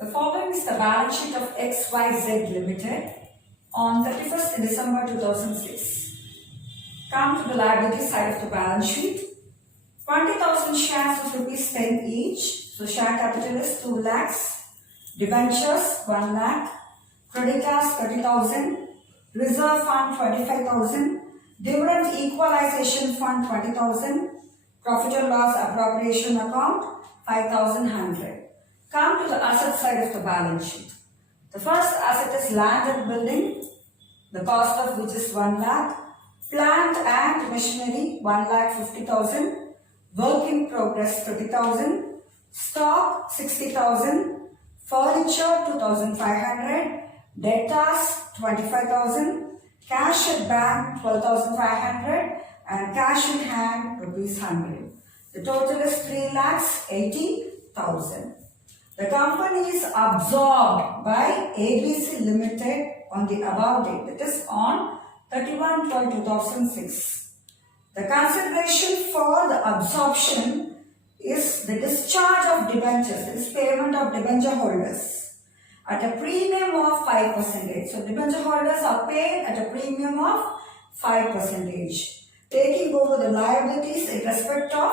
The following is the balance sheet of XYZ Limited on 31st December 2006. Come to the liability side of the balance sheet. 20,000 shares of rupees 10 each. So share capital is 2 lakhs. Debentures 1 lakh. Creditors 30,000. Reserve fund 25,000. Dividend equalization fund 20,000. Profit or loss appropriation account 5,100. Come to the asset side of the balance sheet. The first asset is land and building, the cost of which is 1 lakh. Plant and machinery 1,50,000. Work in progress 30,000. Stock 60,000. Furniture 2,500. Debtors 25,000. Cash at bank 12,500 and cash in hand rupees 100. The total is 3,80,000. The company is absorbed by ABC Limited on the above date, that is on 31/12/2006. The consideration for the absorption is the discharge of debentures, that is payment of debenture holders at a premium of 5%. So debenture holders are paid at a premium of 5%, taking over the liabilities in respect of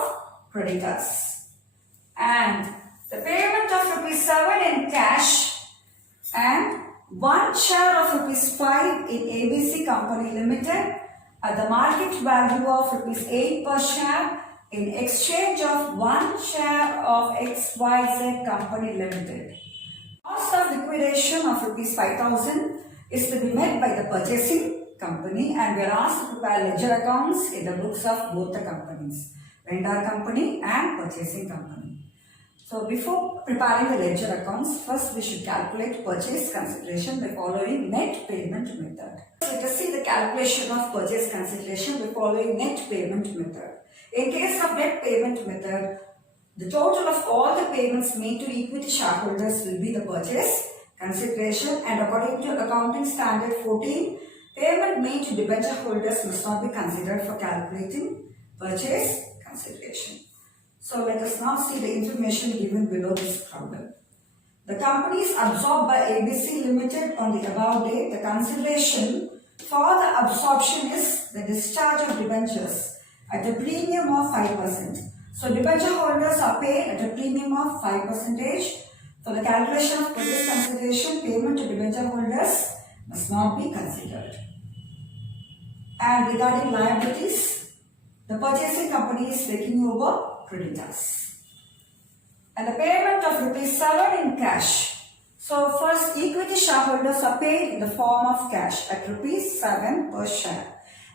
creditors. And the payment of rupees 7 in cash and 1 share of rupees 5 in ABC Company Limited at the market value of rupees 8 per share in exchange of 1 share of XYZ Company Limited. Cost of liquidation of rupees 5,000 is to be met by the purchasing company, and we are asked to prepare ledger accounts in the books of both the companies, vendor company and purchasing company. So before preparing the ledger accounts, first we should calculate purchase consideration by following net payment method. Let us see the calculation of purchase consideration by following net payment method. In case of net payment method, the total of all the payments made to equity shareholders will be the purchase consideration, and according to accounting standard 14, payment made to debenture holders must not be considered for calculating purchase consideration. So let us now see the information given below this problem. The company is absorbed by ABC Limited on the above date. The consideration for the absorption is the discharge of debentures at a premium of 5%. So debenture holders are paid at a premium of 5%. For the calculation of purchase consideration, payment to debenture holders must not be considered. And regarding liabilities, the purchasing company is taking over creditors. And the payment of rupees 7 in cash. So first, equity shareholders are paid in the form of cash at rupees 7 per share.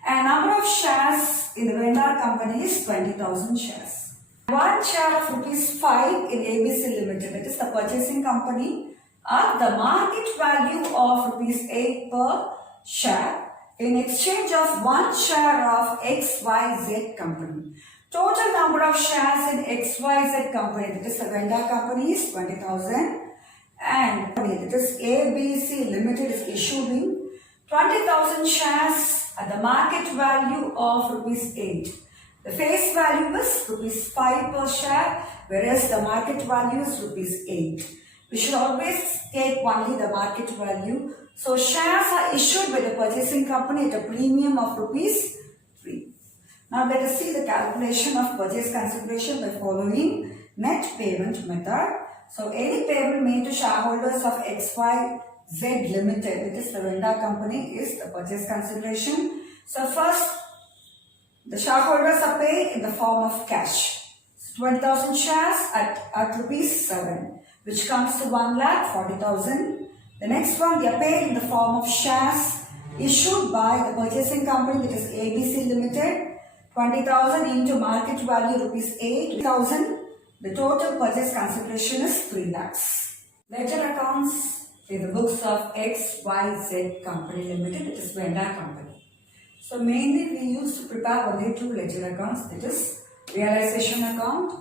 And number of shares in the vendor company is 20,000 shares. 1 share of rupees 5 in ABC Limited, that is the purchasing company, at the market value of rupees 8 per share in exchange of 1 share of XYZ company. Total number of shares in XYZ company, that is the vendor company, is 20,000, and that is ABC Limited is issuing 20,000 shares at the market value of rupees 8. The face value is rupees 5 per share, whereas the market value is rupees 8. We should always take only the market value. So shares are issued by the purchasing company at a premium of rupees 3. Now let us see the calculation of purchase consideration by following net payment method. So any payment made to shareholders of XYZ Limited, that is the vendor company, is the purchase consideration. So first, the shareholders are paid in the form of cash. So 20,000 shares at rupees 7, which comes to 1,40,000. The next one, they are paid in the form of shares issued by the purchasing company, that is ABC Limited. 20,000 into market value rupees 8,000. The total purchase consideration is 3 lakhs. Ledger accounts in the books of XYZ Company Limited, it is vendor company. So mainly we used to prepare only 2 ledger accounts, that is realization account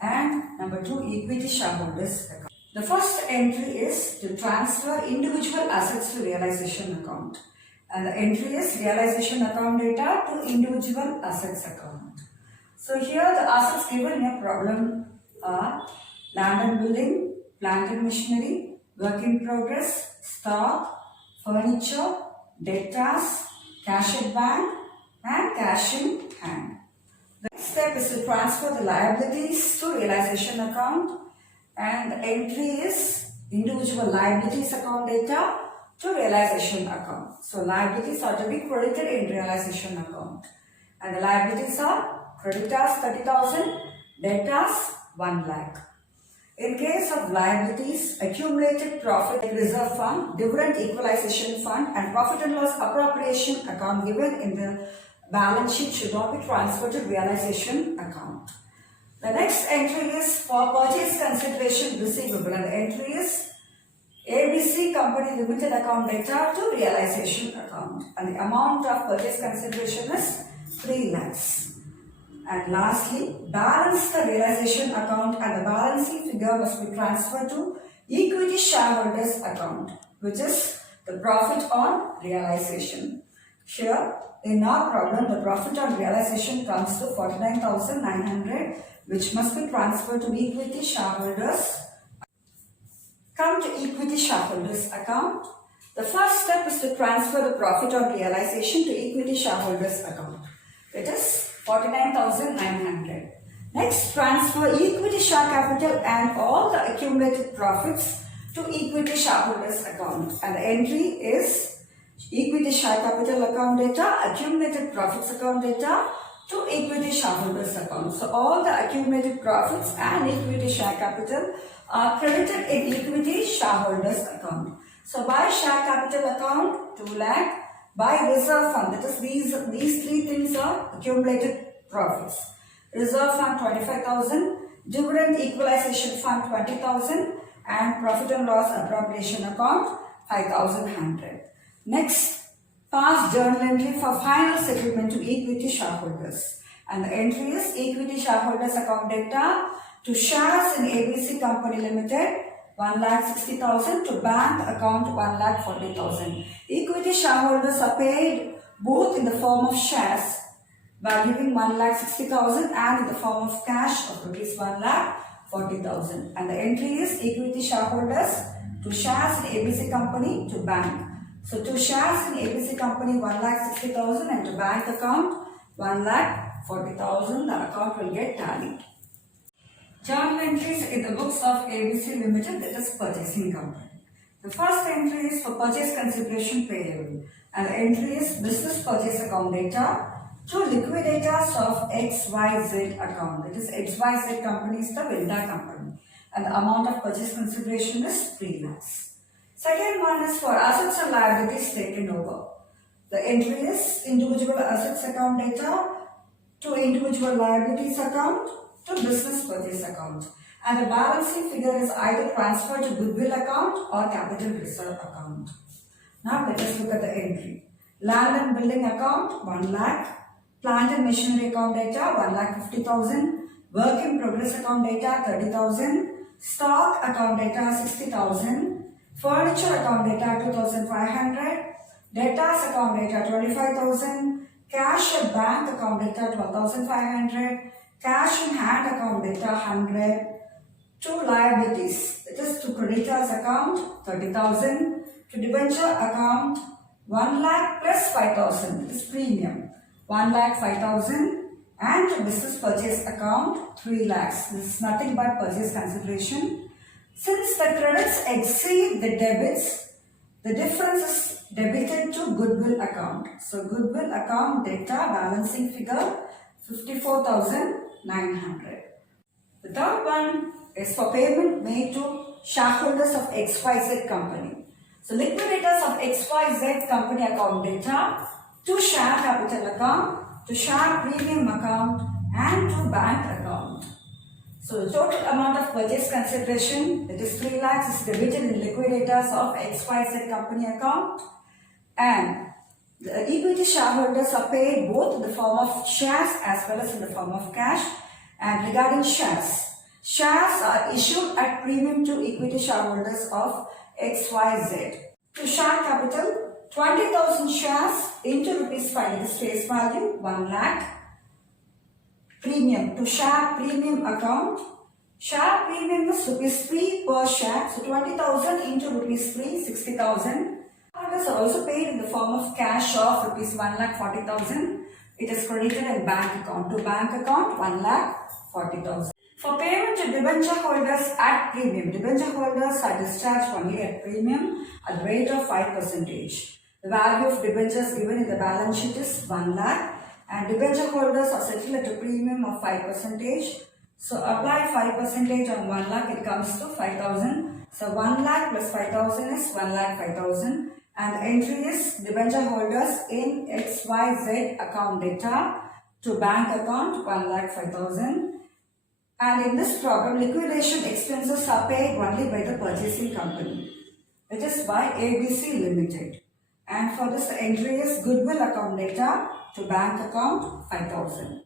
and number 2 equity shareholders account. The first entry is to transfer individual assets to realization account. And the entry is realization account data to individual assets account. So here the assets given in a problem are land and building, plant and machinery, work in progress, stock, furniture, debtors, cash at bank and cash in hand. The next step is to transfer the liabilities to realization account, and the entry is individual liabilities account data to realization account. So liabilities are to be credited in realization account, and the liabilities are creditors 30,000, debtors 1 lakh. In case of liabilities, accumulated profit reserve fund, dividend equalization fund and profit and loss appropriation account given in the balance sheet should not be transferred to realization account. The next entry is for purchase consideration receivable, and the entry is ABC Company Limited account data to realization account, and the amount of purchase consideration is 3 lakhs. And lastly, balance the realization account, and the balancing figure must be transferred to equity shareholders account, which is the profit on realization. Here, in our problem, the profit on realization comes to 49,900, which must be transferred to equity shareholders. Come to equity shareholders account. The first step is to transfer the profit on realization to equity shareholders account. It is 49,900. Next, transfer equity share capital and all the accumulated profits to equity shareholders account, and the entry is equity share capital account data, accumulated profits account data to equity shareholders account. So all the accumulated profits and equity share capital are credited in equity shareholders account. So by share capital account 2 lakh, by reserve fund, that is these three things are accumulated profits. Reserve fund 25,000, dividend equalization fund 20,000 and profit and loss appropriation account 5,100. Next, pass journal entry for final settlement to equity shareholders, and the entry is equity shareholders account data to shares in ABC Company Limited 1,60,000, to bank account 1,40,000. Equity shareholders are paid both in the form of shares by giving 1,60,000 and in the form of cash of rupees 1,40,000, and the entry is equity shareholders to shares in ABC Company to bank. So to shares in ABC Company 1,60,000 and to bank account 1,40,000, the account will get tallied. Journal entries in the books of ABC Limited, that is purchasing company. The first entry is for purchase consideration payable, and the entry is business purchase account data to liquidators of XYZ account. That is XYZ company is the vendor company, and the amount of purchase consideration is 3 lakhs. Second one is for assets and liabilities taken over. The entry is individual assets account data to individual liabilities account to business purchase account, and the balancing figure is either transferred to goodwill account or capital reserve account. Now let us look at the entry. Land and building account 1 lakh, plant and machinery account data 1,50,000, work in progress account data 30,000, stock account data 60,000, furniture account data 2,500, debtors account data 25,000, cash at bank account data 12,500, cash in hand account data 100, to liabilities, it is to creditors account 30,000, to debenture account 1 lakh plus 5,000, it is premium 1 lakh 5,000, and to business purchase account 3 lakhs. This is nothing but purchase consideration. Since the credits exceed the debits, the difference is debited to goodwill account. So goodwill account data balancing figure 54,900. The third one is for payment made to shareholders of XYZ company. So liquidators of XYZ company account data to share capital account, to share premium account and to bank account. So the total amount of purchase consideration, that is 3 lakhs, is debited in liquidators of XYZ company account, and the equity shareholders are paid both in the form of shares as well as in the form of cash. And regarding shares, shares are issued at premium to equity shareholders of XYZ. To share capital, 20,000 shares into rupees 5, that is face value 1 lakh. Premium, to share premium account Share premium is rupees 3 per share. So 20,000 into rupees 3, 60,000. Shareholders are also paid in the form of cash of rupees 1,40,000. It is credited in bank account. To bank account 1,40,000. For payment to debenture holders at premium, debenture holders are discharged only at premium at the rate of 5%. The value of debentures given in the balance sheet is 1 lakh and debenture holders are settled at a premium of 5%. So apply 5% on 1 lakh, it comes to 5,000. So 1 lakh plus 5,000 is 1 lakh 5,000. And the entry is debenture holders in XYZ account data to bank account 1 lakh 5,000. And in this problem, liquidation expenses are paid only by the purchasing company. It is by ABC Limited. And for this, the entry is goodwill account data to bank account 5,000.